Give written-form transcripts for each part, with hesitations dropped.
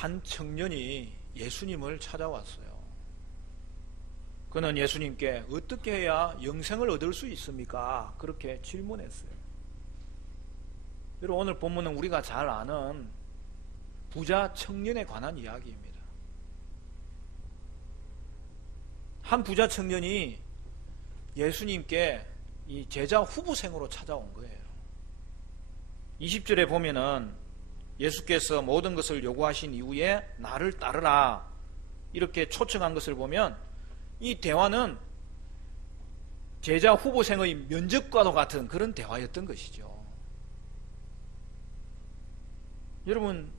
한 청년이 예수님을 찾아왔어요. 그는 예수님께 어떻게 해야 영생을 얻을 수 있습니까? 그렇게 질문했어요. 여러분, 오늘 본문은 우리가 잘 아는 부자 청년에 관한 이야기입니다. 한 부자 청년이 예수님께 이 제자 후보생으로 찾아온 거예요. 20절에 보면은 예수께서 모든 것을 요구하신 이후에 나를 따르라 이렇게 초청한 것을 보면 이 대화는 제자 후보생의 면접과도 같은 그런 대화였던 것이죠. 여러분,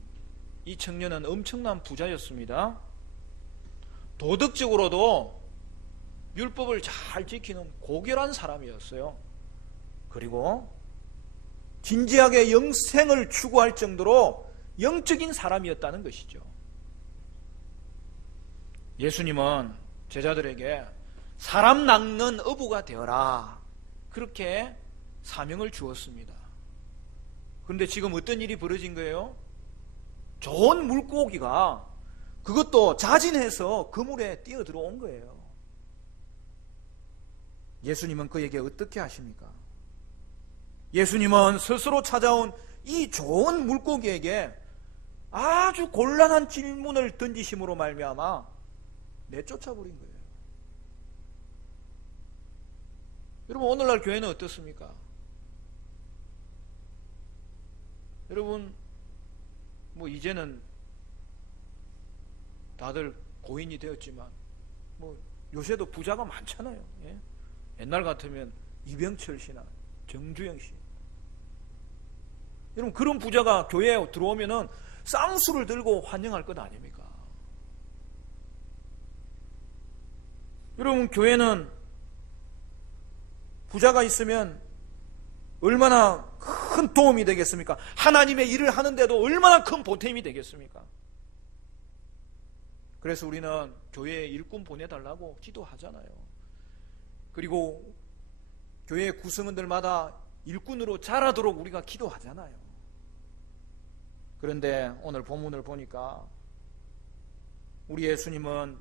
이 청년은 엄청난 부자였습니다. 도덕적으로도 율법을 잘 지키는 고결한 사람이었어요. 그리고 진지하게 영생을 추구할 정도로 영적인 사람이었다는 것이죠. 예수님은 제자들에게 사람 낚는 어부가 되어라 그렇게 사명을 주었습니다. 그런데 지금 어떤 일이 벌어진 거예요? 좋은 물고기가 그것도 자진해서 그물에 뛰어 들어온 거예요. 예수님은 그에게 어떻게 하십니까? 예수님은 스스로 찾아온 이 좋은 물고기에게 아주 곤란한 질문을 던지심으로 말미암아 내쫓아버린 거예요. 여러분, 오늘날 교회는 어떻습니까? 여러분, 뭐 이제는 다들 고인이 되었지만 뭐 요새도 부자가 많잖아요. 예? 옛날 같으면 이병철 씨나 정주영 씨, 여러분, 그런 부자가 교회에 들어오면은 쌍수를 들고 환영할 것 아닙니까? 여러분, 교회는 부자가 있으면 얼마나 큰 도움이 되겠습니까? 하나님의 일을 하는데도 얼마나 큰 보탬이 되겠습니까? 그래서 우리는 교회에 일꾼 보내달라고 기도하잖아요. 그리고 교회 구성원들마다 일꾼으로 자라도록 우리가 기도하잖아요. 그런데 오늘 본문을 보니까 우리 예수님은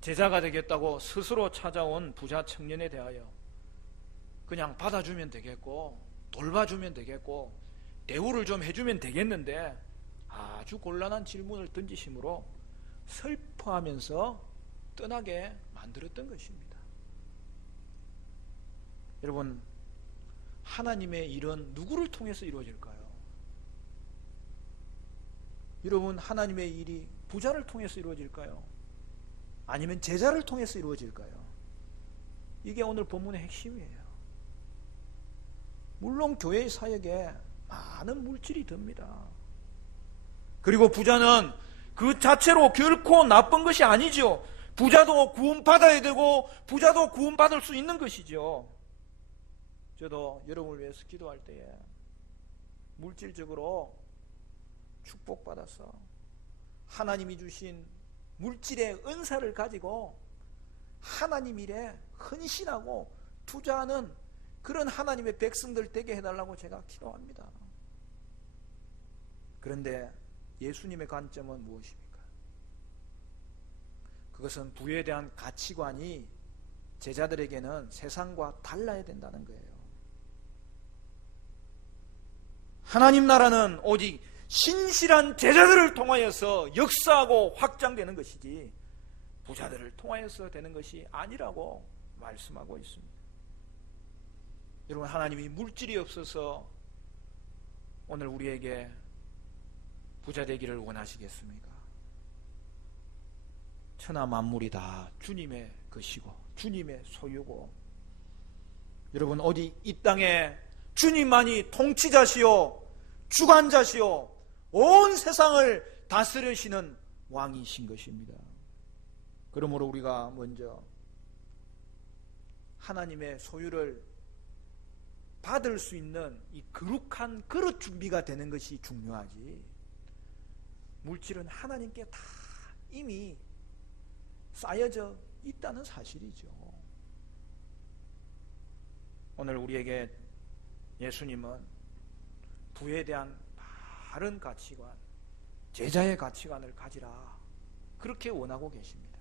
제자가 되겠다고 스스로 찾아온 부자 청년에 대하여 그냥 받아주면 되겠고 돌봐주면 되겠고 대우를 좀 해주면 되겠는데 아주 곤란한 질문을 던지심으로 슬퍼하면서 떠나게 만들었던 것입니다. 여러분, 하나님의 일은 누구를 통해서 이루어질까요? 여러분, 하나님의 일이 부자를 통해서 이루어질까요? 아니면 제자를 통해서 이루어질까요? 이게 오늘 본문의 핵심이에요. 물론 교회의 사역에 많은 물질이 듭니다. 그리고 부자는 그 자체로 결코 나쁜 것이 아니죠. 부자도 구원받아야 되고 부자도 구원받을 수 있는 것이죠. 저도 여러분을 위해서 기도할 때에 물질적으로 축복받아서 하나님이 주신 물질의 은사를 가지고 하나님 일에 헌신하고 투자하는 그런 하나님의 백성들 되게 해달라고 제가 기도합니다. 그런데 예수님의 관점은 무엇입니까? 그것은 부에 대한 가치관이 제자들에게는 세상과 달라야 된다는 거예요. 하나님 나라는 오직 신실한 제자들을 통하여서 역사하고 확장되는 것이지 부자들을 통하여서 되는 것이 아니라고 말씀하고 있습니다. 여러분, 하나님이 물질이 없어서 오늘 우리에게 부자 되기를 원하시겠습니까? 천하 만물이 다 주님의 것이고 주님의 소유고, 여러분, 어디 이 땅에 주님만이 통치자시요 주관자시요 온 세상을 다스리시는 왕이신 것입니다. 그러므로 우리가 먼저 하나님의 소유를 받을 수 있는 이 거룩한 그릇 준비가 되는 것이 중요하지, 물질은 하나님께 다 이미 쌓여져 있다는 사실이죠. 오늘 우리에게 예수님은 부에 대한 바른 가치관, 제자의 가치관을 가지라, 그렇게 원하고 계십니다.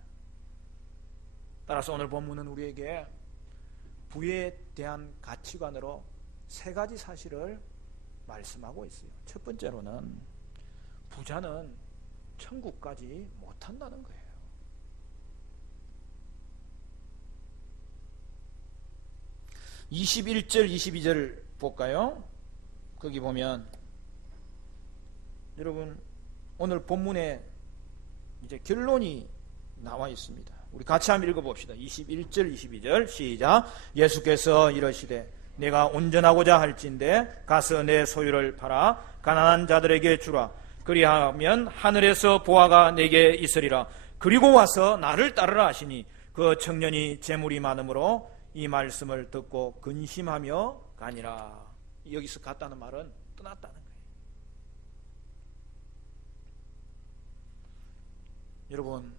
따라서 오늘 본문은 우리에게 부에 대한 가치관으로 세 가지 사실을 말씀하고 있어요. 첫 번째로는 부자는 천국까지 못한다는 거예요. 21절 22절 볼까요? 거기 보면 여러분 오늘 본문에 이제 결론이 나와 있습니다. 우리 같이 한번 읽어봅시다. 21절 22절 시작. 예수께서 이러시되 내가 온전하고자 할진대 가서 내 소유를 팔아 가난한 자들에게 주라. 그리하면 하늘에서 보화가 내게 있으리라. 그리고 와서 나를 따르라 하시니 그 청년이 재물이 많으므로 이 말씀을 듣고 근심하며 가니라. 여기서 갔다는 말은 떠났다는 거예요. 여러분,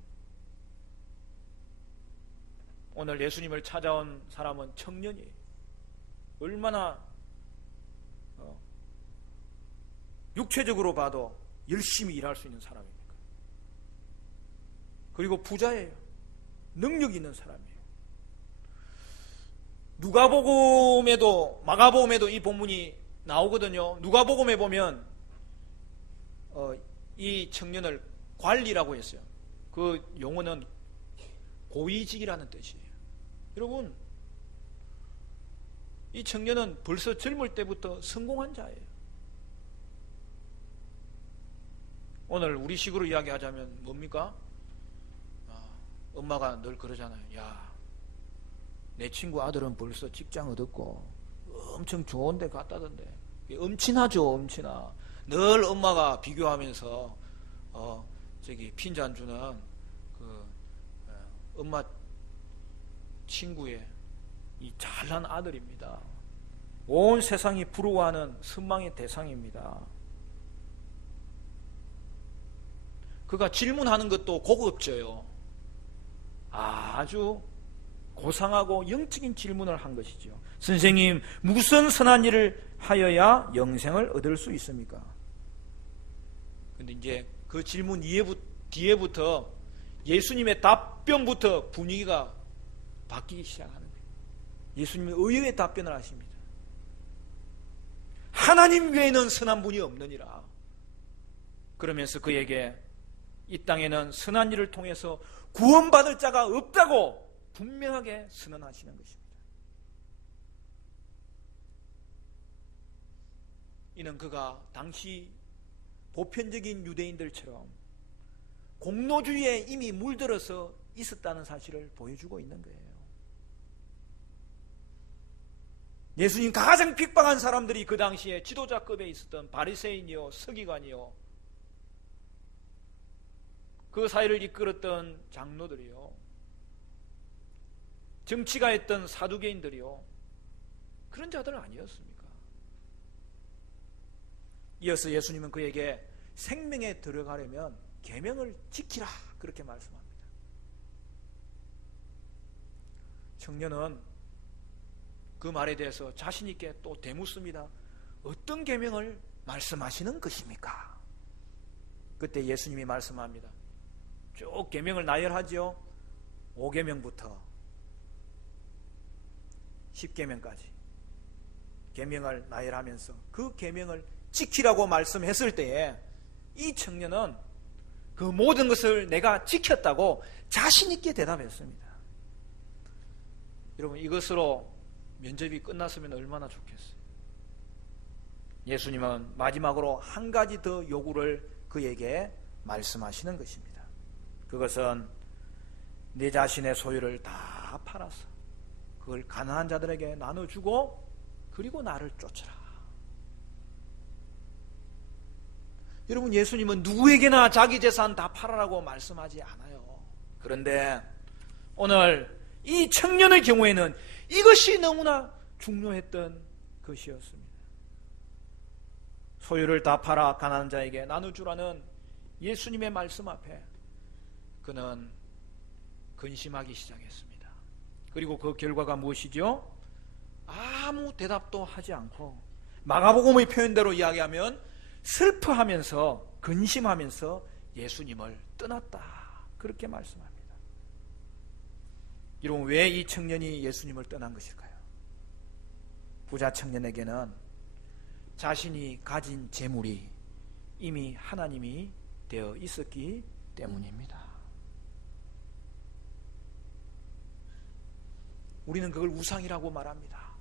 오늘 예수님을 찾아온 사람은 청년이에요. 얼마나 육체적으로 봐도 열심히 일할 수 있는 사람입니까? 그리고 부자예요. 능력 있는 사람이에요. 누가복음에도 마가복음에도 이 본문이 나오거든요. 누가복음에 보면 이 청년을 관리라고 했어요. 그 용어는 고위직이라는 뜻이에요. 여러분, 이 청년은 벌써 젊을 때부터 성공한 자예요. 오늘 우리식으로 이야기하자면 뭡니까? 엄마가 늘 그러잖아요. 야, 내 친구 아들은 벌써 직장 얻었고 엄청 좋은 데 갔다던데. 엄친하죠, 엄친아. 늘 엄마가 비교하면서 저기 핀잔주는 그 엄마 친구의 이 잘난 아들입니다. 온 세상이 부러워하는 선망의 대상입니다. 그가 질문하는 것도 고급져요. 아주 고상하고 영적인 질문을 한 것이죠. 선생님, 무슨 선한 일을 하여야 영생을 얻을 수 있습니까? 근데 이제 그 질문 뒤에부터 예수님의 답변부터 분위기가 바뀌기 시작하는 거예요. 예수님이 의외의 답변을 하십니다. 하나님 외에는 선한 분이 없느니라. 그러면서 그에게 이 땅에는 선한 일을 통해서 구원받을 자가 없다고 분명하게 선언하시는 것입니다. 이는 그가 당시 보편적인 유대인들처럼 공로주의에 이미 물들어서 있었다는 사실을 보여주고 있는 거예요. 예수님 가장 핍박한 사람들이 그 당시에 지도자급에 있었던 바리새인이요, 서기관이요, 그 사회를 이끌었던 장로들이요, 정치가 했던 사두개인들이요, 그런 자들은 아니었습니까? 이어서 예수님은 그에게 생명에 들어가려면 계명을 지키라, 그렇게 말씀합니다. 청년은 그 말에 대해서 자신 있게 또 되묻습니다. 어떤 계명을 말씀하시는 것입니까? 그때 예수님이 말씀합니다. 쭉 계명을 나열하죠. 5계명부터 10계명까지 계명을 나열하면서 그 계명을 지키라고 말씀했을 때에 이 청년은 그 모든 것을 내가 지켰다고 자신 있게 대답했습니다. 여러분, 이것으로 면접이 끝났으면 얼마나 좋겠어요. 예수님은 마지막으로 한 가지 더 요구를 그에게 말씀하시는 것입니다. 그것은 내 자신의 소유를 다 팔아서 그걸 가난한 자들에게 나눠주고 그리고 나를 쫓아라. 여러분, 예수님은 누구에게나 자기 재산 다 팔아라고 말씀하지 않아요. 그런데 오늘 이 청년의 경우에는 이것이 너무나 중요했던 것이었습니다. 소유를 다 팔아 가난한 자에게 나눠주라는 예수님의 말씀 앞에 그는 근심하기 시작했습니다. 그리고 그 결과가 무엇이죠? 아무 대답도 하지 않고 마가복음의 표현대로 이야기하면 슬퍼하면서 근심하면서 예수님을 떠났다. 그렇게 말씀합니다. 여러분, 왜 이 청년이 예수님을 떠난 것일까요? 부자 청년에게는 자신이 가진 재물이 이미 하나님이 되어 있었기 때문입니다. 우리는 그걸 우상이라고 말합니다.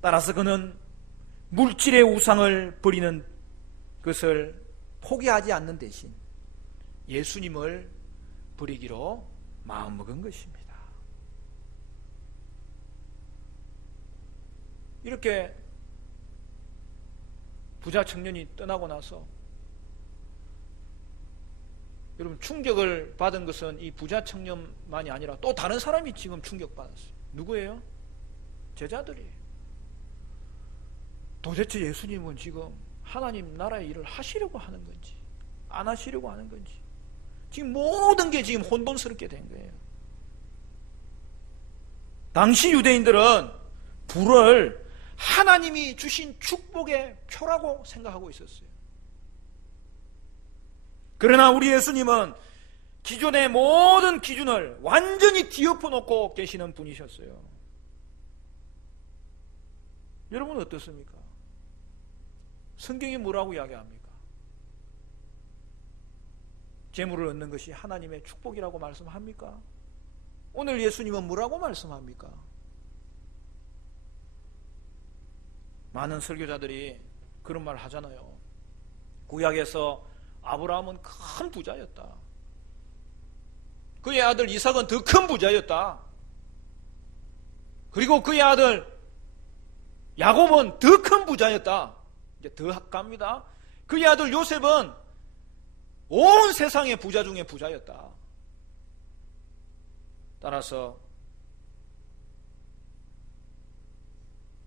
따라서 그는 물질의 우상을 버리는 것을 포기하지 않는 대신 예수님을 버리기로 마음먹은 것입니다. 이렇게 부자 청년이 떠나고 나서 여러분, 충격을 받은 것은 이 부자 청년만이 아니라 또 다른 사람이 지금 충격받았어요. 누구예요? 제자들이에요. 도대체 예수님은 지금 하나님 나라의 일을 하시려고 하는 건지 안 하시려고 하는 건지 지금 모든 게 지금 혼돈스럽게 된 거예요. 당시 유대인들은 불을 하나님이 주신 축복의 표라고 생각하고 있었어요. 그러나 우리 예수님은 기존의 모든 기준을 완전히 뒤엎어놓고 계시는 분이셨어요. 여러분 어떻습니까? 성경이 뭐라고 이야기합니까? 재물을 얻는 것이 하나님의 축복이라고 말씀합니까? 오늘 예수님은 뭐라고 말씀합니까? 많은 설교자들이 그런 말 하잖아요. 구약에서 아브라함은 큰 부자였다. 그의 아들 이삭은 더 큰 부자였다. 그리고 그의 아들 야곱은 더 큰 부자였다. 이제 더 갑니다. 그의 아들 요셉은 온 세상의 부자 중에 부자였다. 따라서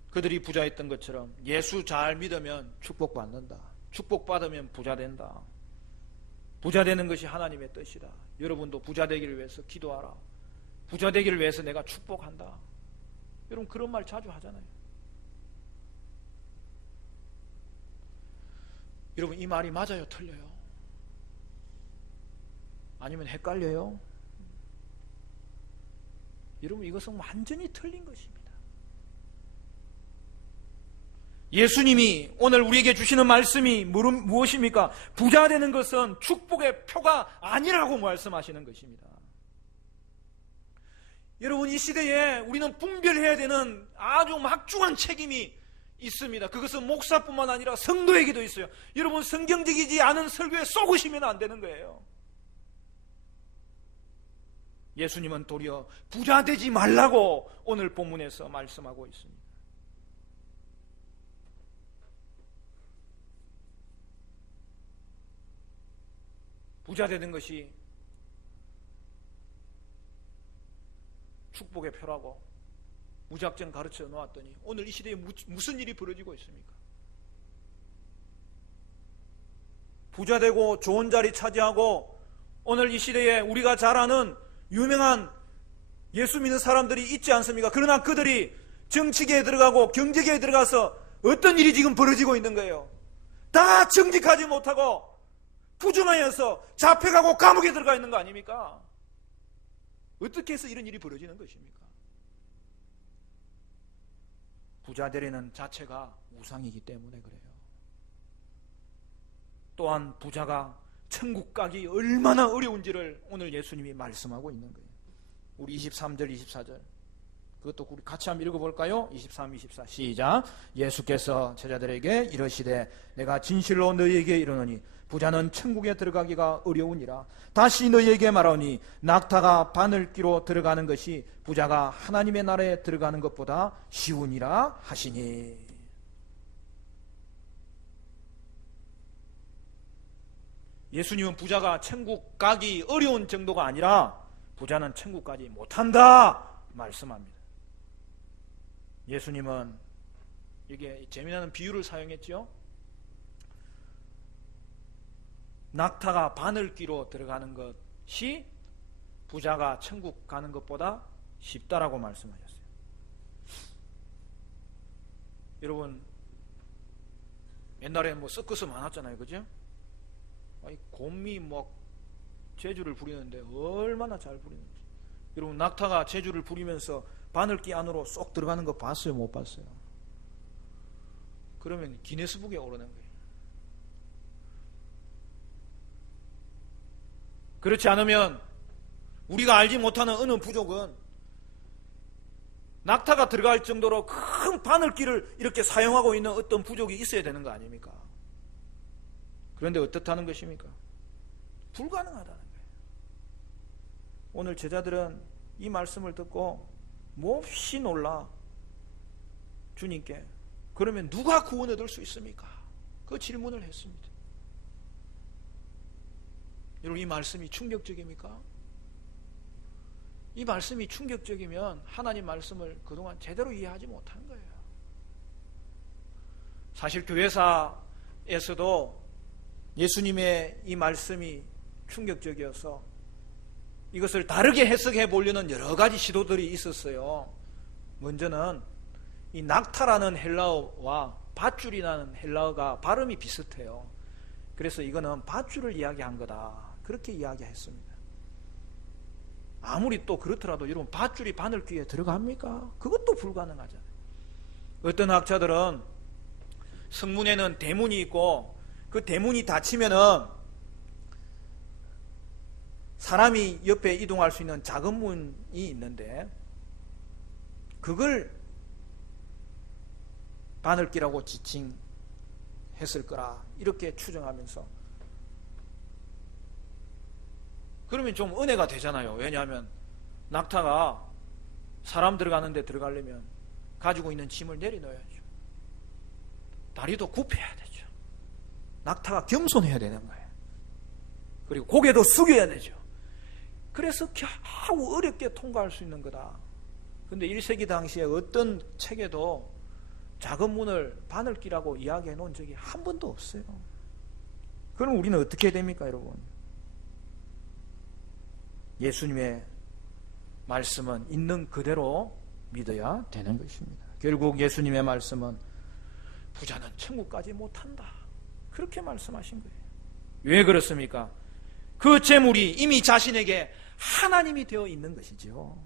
그들이 부자였던 것처럼 예수 잘 믿으면 축복받는다. 축복받으면 부자 된다. 부자 되는 것이 하나님의 뜻이다. 여러분도 부자 되기를 위해서 기도하라. 부자 되기를 위해서 내가 축복한다. 여러분 그런 말 자주 하잖아요. 여러분 이 말이 맞아요? 틀려요? 아니면 헷갈려요? 여러분 이것은 완전히 틀린 것입니다. 예수님이 오늘 우리에게 주시는 말씀이 무엇입니까? 부자 되는 것은 축복의 표가 아니라고 말씀하시는 것입니다. 여러분 이 시대에 우리는 분별해야 되는 아주 막중한 책임이 있습니다. 그것은 목사뿐만 아니라 성도에게도 있어요. 여러분 성경적이지 않은 설교에 쏘으시면 안 되는 거예요. 예수님은 도리어 부자 되지 말라고 오늘 본문에서 말씀하고 있습니다. 부자 되는 것이 축복의 표라고 무작정 가르쳐 놓았더니 오늘 이 시대에 무슨 일이 벌어지고 있습니까? 부자 되고 좋은 자리 차지하고 오늘 이 시대에 우리가 잘 아는 유명한 예수 믿는 사람들이 있지 않습니까? 그러나 그들이 정치계에 들어가고 경제계에 들어가서 어떤 일이 지금 벌어지고 있는 거예요? 다 정직하지 못하고 부정하여서 잡혀가고 감옥에 들어가 있는 거 아닙니까? 어떻게 해서 이런 일이 벌어지는 것입니까? 부자 되려는 자체가 우상이기 때문에 그래요. 또한 부자가 천국 가기 얼마나 어려운지를 오늘 예수님이 말씀하고 있는 거예요. 우리 23절 24절 그것도 우리 같이 한번 읽어볼까요? 23, 24 시작. 예수께서 제자들에게 이르시되 내가 진실로 너희에게 이르노니 부자는 천국에 들어가기가 어려우니라. 다시 너희에게 말하오니 낙타가 바늘귀로 들어가는 것이 부자가 하나님의 나라에 들어가는 것보다 쉬우니라 하시니. 예수님은 부자가 천국 가기 어려운 정도가 아니라 부자는 천국 가지 못한다 말씀합니다. 예수님은 이게 재미나는 비유를 사용했죠. 낙타가 바늘귀로 들어가는 것이 부자가 천국 가는 것보다 쉽다라고 말씀하셨어요. 여러분 옛날에 뭐 서커스 많았잖아요, 그죠? 아니, 곰이 막 재주를 부리는데 얼마나 잘 부리는지. 여러분, 낙타가 재주를 부리면서 바늘귀 안으로 쏙 들어가는 거 봤어요, 못 봤어요? 그러면 기네스북에 오르는 거예요. 그렇지 않으면 우리가 알지 못하는 어느 부족은 낙타가 들어갈 정도로 큰 바늘귀를 이렇게 사용하고 있는 어떤 부족이 있어야 되는 거 아닙니까? 그런데 어떻다는 것입니까? 불가능하다는 거예요. 오늘 제자들은 이 말씀을 듣고 몹시 놀라 주님께, 그러면 누가 구원 얻을 수 있습니까? 그 질문을 했습니다. 여러분, 이 말씀이 충격적입니까? 이 말씀이 충격적이면 하나님 말씀을 그동안 제대로 이해하지 못한 거예요. 사실 교회사에서도 예수님의 이 말씀이 충격적이어서 이것을 다르게 해석해 보려는 여러 가지 시도들이 있었어요. 먼저는 이 낙타라는 헬라어와 밧줄이라는 헬라어가 발음이 비슷해요. 그래서 이거는 밧줄을 이야기한 거다, 그렇게 이야기했습니다. 아무리 또 그렇더라도 여러분, 밧줄이 바늘귀에 들어갑니까? 그것도 불가능하잖아요. 어떤 학자들은 성문에는 대문이 있고 그 대문이 닫히면은 사람이 옆에 이동할 수 있는 작은 문이 있는데 그걸 바늘귀라고 지칭했을 거라, 이렇게 추정하면서, 그러면 좀 은혜가 되잖아요. 왜냐하면 낙타가 사람 들어가는 데 들어가려면 가지고 있는 짐을 내려놓아야죠. 다리도 굽혀야 되죠. 낙타가 겸손해야 되는 거예요. 그리고 고개도 숙여야 되죠. 그래서 겨우 어렵게 통과할 수 있는 거다. 근데 1세기 당시에 어떤 책에도 작은 문을 바늘귀라고 이야기해 놓은 적이 한 번도 없어요. 그럼 우리는 어떻게 됩니까, 여러분? 예수님의 말씀은 있는 그대로 믿어야 되는 것입니다. 결국 예수님의 말씀은 부자는 천국까지 못한다, 그렇게 말씀하신 거예요. 왜 그렇습니까? 그 재물이 이미 자신에게 하나님이 되어 있는 것이죠.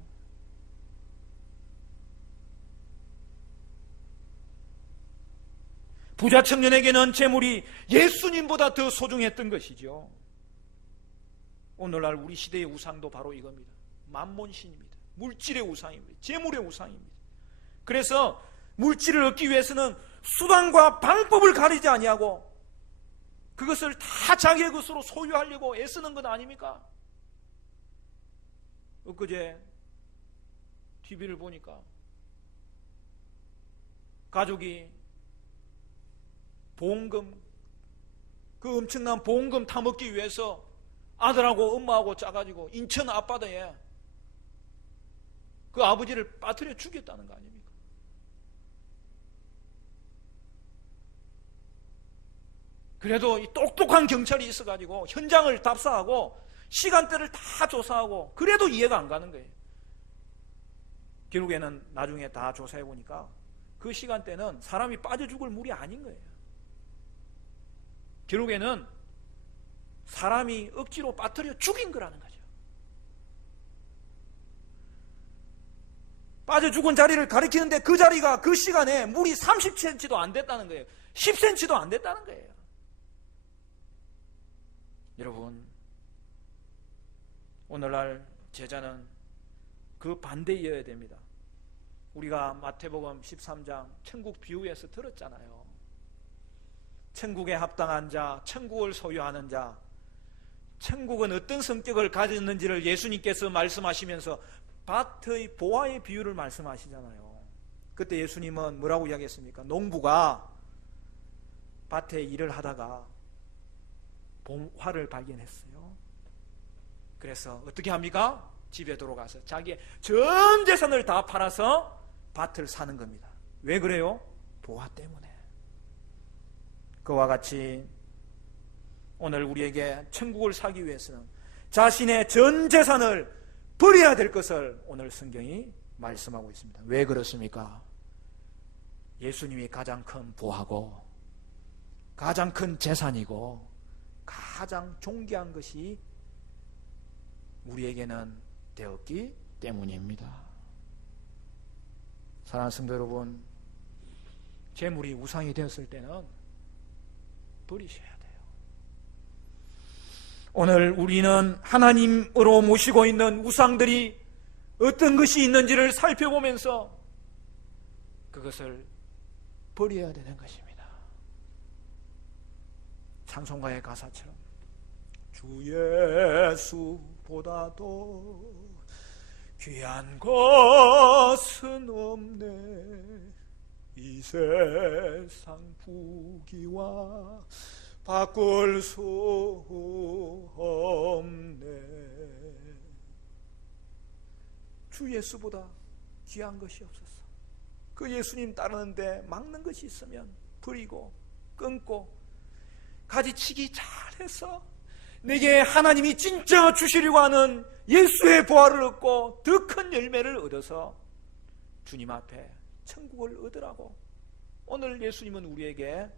부자 청년에게는 재물이 예수님보다 더 소중했던 것이죠. 오늘날 우리 시대의 우상도 바로 이겁니다. 만몬신입니다. 물질의 우상입니다. 재물의 우상입니다. 그래서 물질을 얻기 위해서는 수단과 방법을 가리지 아니하고 그것을 다 자기의 것으로 소유하려고 애쓰는 것 아닙니까? 엊그제 TV를 보니까 가족이 보험금, 그 엄청난 보험금 타먹기 위해서 아들하고 엄마하고 짜가지고 인천 앞바다에 그 아버지를 빠뜨려 죽였다는 거 아닙니까? 그래도 이 똑똑한 경찰이 있어가지고 현장을 답사하고 시간대를 다 조사하고 그래도 이해가 안 가는 거예요. 결국에는 나중에 다 조사해보니까 그 시간대는 사람이 빠져 죽을 물이 아닌 거예요. 결국에는 사람이 억지로 빠뜨려 죽인 거라는 거죠. 빠져 죽은 자리를 가리키는데 그 자리가 그 시간에 물이 30cm도 안 됐다는 거예요. 10cm도 안 됐다는 거예요. 여러분, 오늘날 제자는 그 반대이어야 됩니다. 우리가 마태복음 13장 천국 비유에서 들었잖아요. 천국에 합당한 자, 천국을 소유하는 자, 천국은 어떤 성격을 가졌는지를 예수님께서 말씀하시면서 밭의 보화의 비유를 말씀하시잖아요. 그때 예수님은 뭐라고 이야기했습니까? 농부가 밭에 일을 하다가 봉화를 발견했어요. 그래서 어떻게 합니까? 집에 들어가서 자기의 전 재산을 다 팔아서 밭을 사는 겁니다. 왜 그래요? 보화 때문에. 그와 같이 오늘 우리에게 천국을 사기 위해서는 자신의 전 재산을 버려야 될 것을 오늘 성경이 말씀하고 있습니다. 왜 그렇습니까? 예수님이 가장 큰 보화고 가장 큰 재산이고 가장 존귀한 것이 우리에게는 되었기 때문입니다. 사랑하는 성도 여러분, 재물이 우상이 되었을 때는 버리셔야 돼요. 오늘 우리는 하나님으로 모시고 있는 우상들이 어떤 것이 있는지를 살펴보면서 그것을 버려야 되는 것입니다. 찬송가의 가사처럼 주 예수보다도 귀한 것은 없네, 이 세상 부귀와 바꿀 수 없네. 주 예수보다 귀한 것이 없었어. 그 예수님 따르는데 막는 것이 있으면 버리고 끊고 가지치기 잘해서 내게 하나님이 진짜 주시려고 하는 예수의 보화를 얻고 더 큰 열매를 얻어서 주님 앞에 천국을 얻으라고 오늘 예수님은 우리에게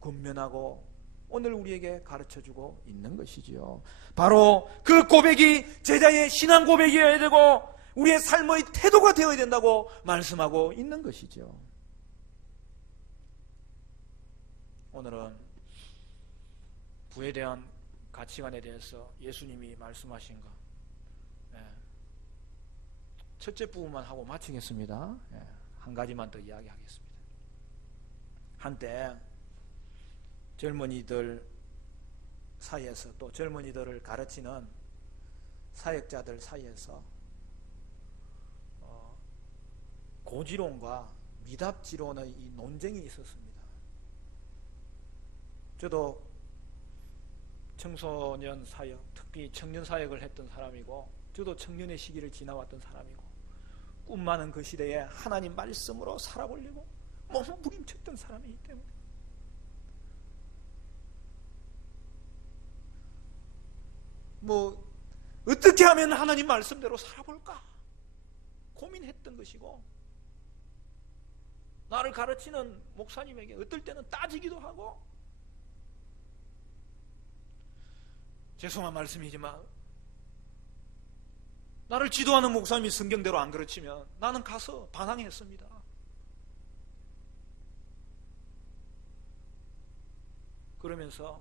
권면하고 오늘 우리에게 가르쳐주고 있는 것이지요. 바로 그 고백이 제자의 신앙 고백이어야 되고 우리의 삶의 태도가 되어야 된다고 말씀하고 있는 것이죠. 오늘은 부에 대한 가치관에 대해서 예수님이 말씀하신 것, 첫째 부분만 하고 마치겠습니다. 한 가지만 더 이야기하겠습니다. 한때 젊은이들 사이에서 또 젊은이들을 가르치는 사역자들 사이에서 고지론과 미답지론의 이 논쟁이 있었습니다. 저도 청소년 사역, 특히 청년 사역을 했던 사람이고 저도 청년의 시기를 지나왔던 사람이고 꿈 많은 그 시대에 하나님 말씀으로 살아보려고 몸부림쳤던 사람이기 때문에 어떻게 하면 하나님 말씀대로 살아볼까 고민했던 것이고 나를 가르치는 목사님에게 어떨 때는 따지기도 하고 죄송한 말씀이지만 나를 지도하는 목사님이 성경대로 안 가르치면 나는 가서 반항했습니다. 그러면서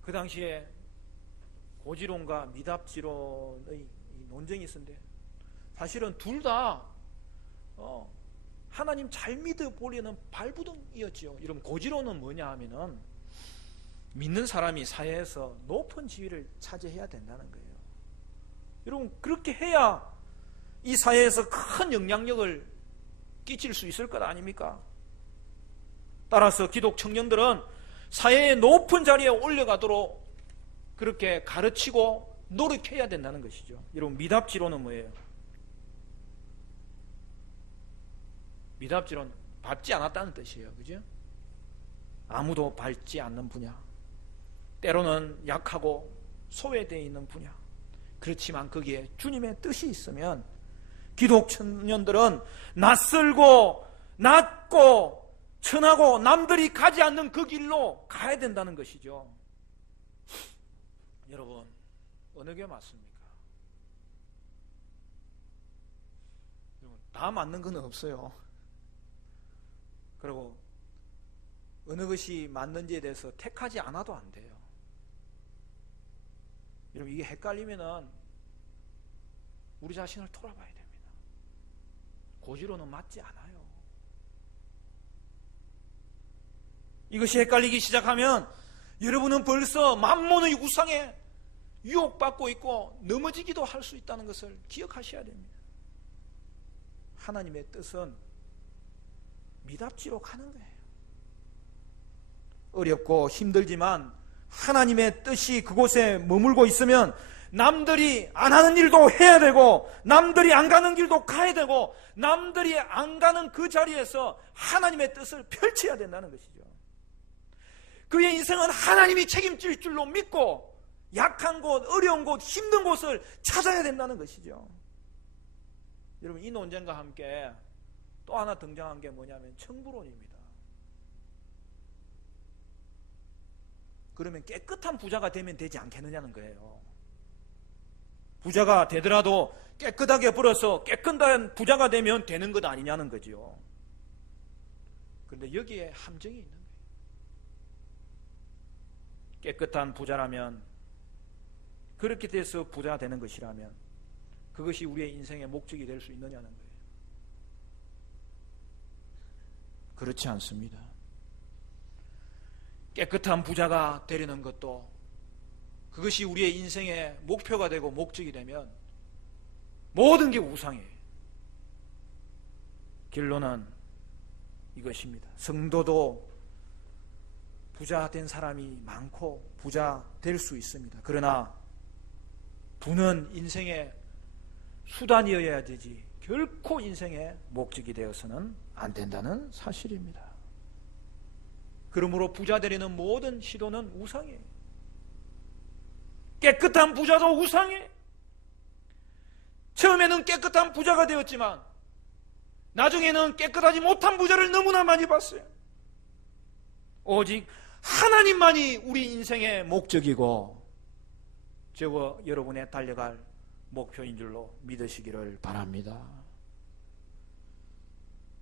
그 당시에 고지론과 미답지론의 논쟁이 있었는데 사실은 둘 다 하나님 잘 믿어보려는 발부둥이었죠. 여러분 고지론은 뭐냐 하면은 믿는 사람이 사회에서 높은 지위를 차지해야 된다는 거예요. 여러분 그렇게 해야 이 사회에서 큰 영향력을 끼칠 수 있을 것 아닙니까? 따라서 기독 청년들은 사회의 높은 자리에 올라가도록 그렇게 가르치고 노력해야 된다는 것이죠. 여러분 미답지론은 뭐예요? 미답지론 밟지 않았다는 뜻이에요. 그죠? 아무도 밟지 않는 분야, 때로는 약하고 소외되어 있는 분야, 그렇지만 거기에 주님의 뜻이 있으면 기독 청년들은 낯설고 낮고 천하고 남들이 가지 않는 그 길로 가야 된다는 것이죠. 여러분 어느 게 맞습니까? 다 맞는 건 없어요. 그리고 어느 것이 맞는지에 대해서 택하지 않아도 안 돼요. 여러분 이게 헷갈리면은 우리 자신을 돌아봐야 됩니다. 고지로는 맞지 않아요. 이것이 헷갈리기 시작하면 여러분은 벌써 만몬의 우상에 유혹받고 있고 넘어지기도 할 수 있다는 것을 기억하셔야 됩니다. 하나님의 뜻은 미답지로 가는 거예요. 어렵고 힘들지만 하나님의 뜻이 그곳에 머물고 있으면 남들이 안 하는 일도 해야 되고 남들이 안 가는 길도 가야 되고 남들이 안 가는 그 자리에서 하나님의 뜻을 펼쳐야 된다는 것이죠. 그의 인생은 하나님이 책임질 줄로 믿고 약한 곳, 어려운 곳, 힘든 곳을 찾아야 된다는 것이죠. 여러분 이 논쟁과 함께 또 하나 등장한 게 뭐냐면 청부론입니다. 그러면 깨끗한 부자가 되면 되지 않겠느냐는 거예요. 부자가 되더라도 깨끗하게 벌어서 깨끗한 부자가 되면 되는 것 아니냐는 거죠. 그런데 여기에 함정이 있는 거예요. 깨끗한 부자라면, 그렇게 돼서 부자가 되는 것이라면 그것이 우리의 인생의 목적이 될 수 있느냐는 거예요. 그렇지 않습니다. 깨끗한 부자가 되려는 것도, 그것이 우리의 인생의 목표가 되고 목적이 되면 모든 게 우상이에요. 결론은 이것입니다. 성도도 부자 된 사람이 많고 부자 될 수 있습니다. 그러나 부는 인생의 수단이어야 되지 결코 인생의 목적이 되어서는 안 된다는 사실입니다. 그러므로 부자 되려는 모든 시도는 우상이에요. 깨끗한 부자도 우상이에요. 처음에는 깨끗한 부자가 되었지만 나중에는 깨끗하지 못한 부자를 너무나 많이 봤어요. 오직 하나님만이 우리 인생의 목적이고 저와 여러분의 달려갈 목표인 줄로 믿으시기를 바랍니다.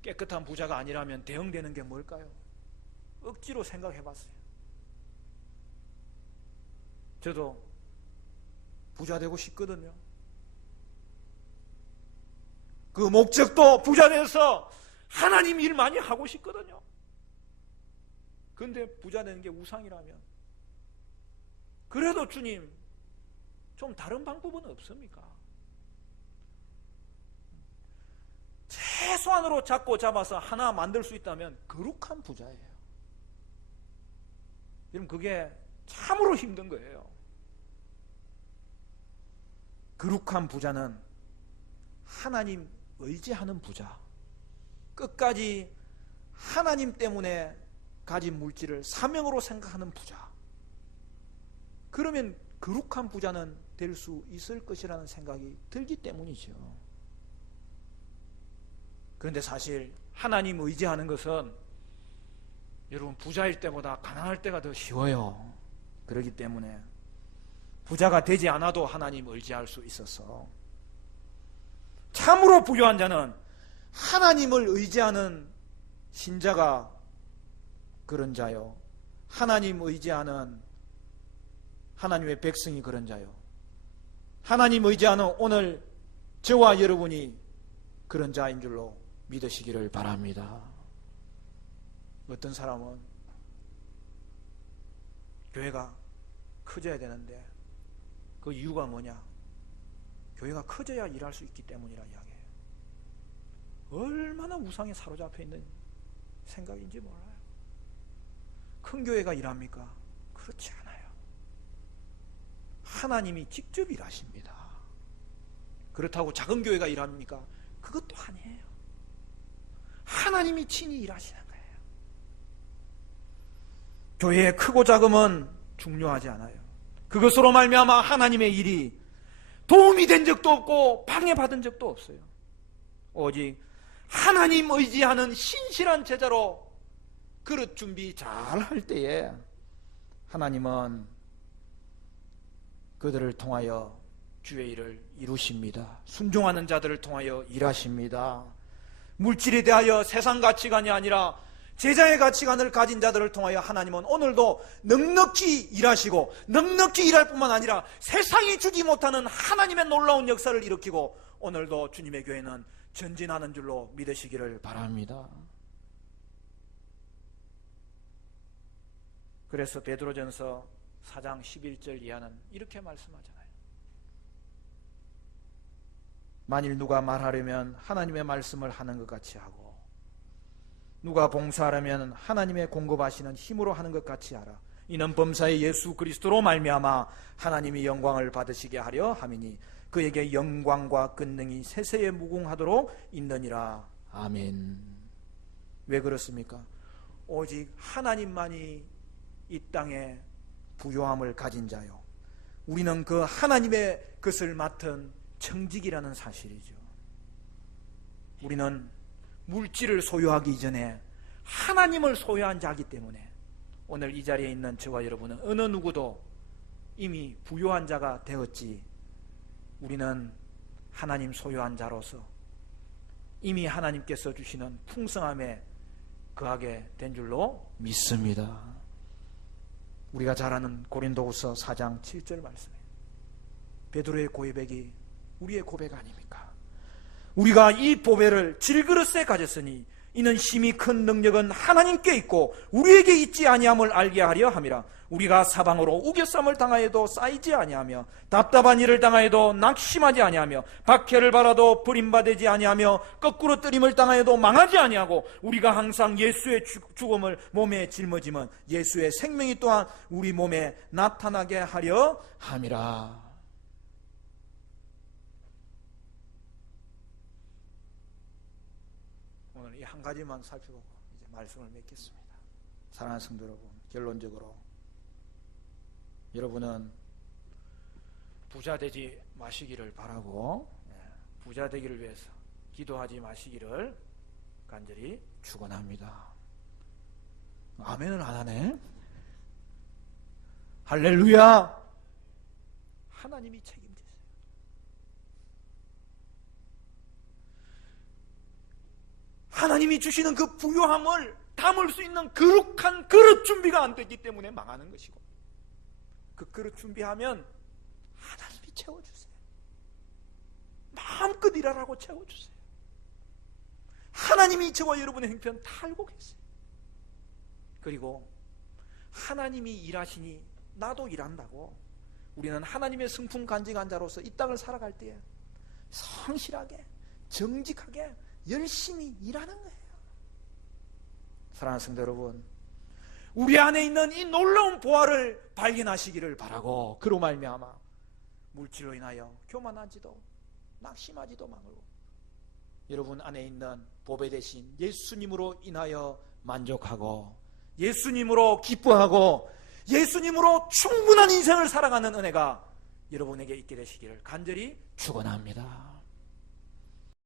깨끗한 부자가 아니라면 대응되는 게 뭘까요? 억지로 생각해 봤어요. 저도 부자 되고 싶거든요. 그 목적도 부자 돼서 하나님 일 많이 하고 싶거든요. 그런데 부자 되는 게 우상이라면, 그래도 주님 좀 다른 방법은 없습니까? 최소한으로 잡고 잡아서 하나 만들 수 있다면 거룩한 부자예요. 여러분, 그게 참으로 힘든 거예요. 거룩한 부자는 하나님 의지하는 부자, 끝까지 하나님 때문에 가진 물질을 사명으로 생각하는 부자, 그러면 거룩한 부자는 될 수 있을 것이라는 생각이 들기 때문이죠. 그런데 사실 하나님 의지하는 것은 여러분 부자일 때보다 가난할 때가 더 쉬워요. 그렇기 때문에 부자가 되지 않아도 하나님 의지할 수 있어서, 참으로 부유한 자는 하나님을 의지하는 신자가 그런 자요, 하나님 의지하는 하나님의 백성이 그런 자요, 하나님 의지하는 오늘 저와 여러분이 그런 자인 줄로 믿으시기를 바랍니다. 어떤 사람은 교회가 커져야 되는데 그 이유가 뭐냐? 교회가 커져야 일할 수 있기 때문이라 이야기해요. 얼마나 우상에 사로잡혀 있는 생각인지 몰라요. 큰 교회가 일합니까? 그렇지 않아요. 하나님이 직접 일하십니다. 그렇다고 작은 교회가 일합니까? 그것도 아니에요. 하나님이 친히 일하시는 거예요. 교회의 크고 작음은 중요하지 않아요. 그것으로 말미암아 하나님의 일이 도움이 된 적도 없고 방해받은 적도 없어요. 오직 하나님 의지하는 신실한 제자로 그릇 준비 잘 할 때에 하나님은 그들을 통하여 주의 일을 이루십니다. 순종하는 자들을 통하여 일하십니다. 물질에 대하여 세상 가치관이 아니라 제자의 가치관을 가진 자들을 통하여 하나님은 오늘도 넉넉히 일하시고, 넉넉히 일할 뿐만 아니라 세상이 주지 못하는 하나님의 놀라운 역사를 일으키고 오늘도 주님의 교회는 전진하는 줄로 믿으시기를 바랍니다. 그래서 베드로전서 4장 11절 이하는 이렇게 말씀하잖아요. 만일 누가 말하려면 하나님의 말씀을 하는 것 같이 하고, 누가 봉사하려면 하나님의 공급하시는 힘으로 하는 것 같이 하라. 이는 범사의 예수 그리스도로 말미암아 하나님이 영광을 받으시게 하려 함이니 그에게 영광과 권능이 세세에 무궁하도록 있느니라. 아멘. 왜 그렇습니까? 오직 하나님만이 이 땅에 부요함을 가진 자요, 우리는 그 하나님의 것을 맡은 청직이라는 사실이죠. 우리는 물질을 소유하기 이전에 하나님을 소유한 자이기 때문에 오늘 이 자리에 있는 저와 여러분은 어느 누구도 이미 부요한 자가 되었지, 우리는 하나님 소유한 자로서 이미 하나님께서 주시는 풍성함에 거하게 된 줄로 믿습니다. 우리가 잘 아는 고린도후서 4장 7절 말씀이에요. 베드로의 고백이 우리의 고백 아닙니까? 우리가 이 보배를 질그릇에 가졌으니 이는 심히 큰 능력은 하나님께 있고 우리에게 있지 아니함을 알게 하려 함이라. 우리가 사방으로 우겨쌈을 당하여도 쌓이지 아니하며 답답한 일을 당하여도 낙심하지 아니하며 박해를 받아도 버림받지 아니하며 거꾸로 뜨림을 당하여도 망하지 아니하고 우리가 항상 예수의 죽음을 몸에 짊어지면 예수의 생명이 또한 우리 몸에 나타나게 하려 함이라. 오늘 이 한 가지만 살펴보고 이제 말씀을 맺겠습니다. 사랑하는 성도 여러분, 결론적으로 여러분은 부자 되지 마시기를 바라고, 부자 되기를 위해서 기도하지 마시기를 간절히 축원합니다. 아멘을 안 하네. 할렐루야. 하나님이 책임지세요. 하나님이 주시는 그 부요함을 담을 수 있는 거룩한 그릇 준비가 안 됐기 때문에 망하는 것이고, 그 그릇 준비하면 하나님이 채워주세요. 마음껏 일하라고 채워주세요. 하나님이 저와 여러분의 형편 다 알고 계세요. 그리고 하나님이 일하시니 나도 일한다고, 우리는 하나님의 성품 간직한 자로서 이 땅을 살아갈 때에 성실하게 정직하게 열심히 일하는 거예요. 사랑하는 성도 여러분, 우리 안에 있는 이 놀라운 보화를 발견하시기를 바라고, 그로 말미암아 물질로 인하여 교만하지도 낙심하지도 말고 여러분 안에 있는 보배 대신 예수님으로 인하여 만족하고 예수님으로 기뻐하고 예수님으로 충분한 인생을 살아가는 은혜가 여러분에게 있게 되시기를 간절히 축원합니다.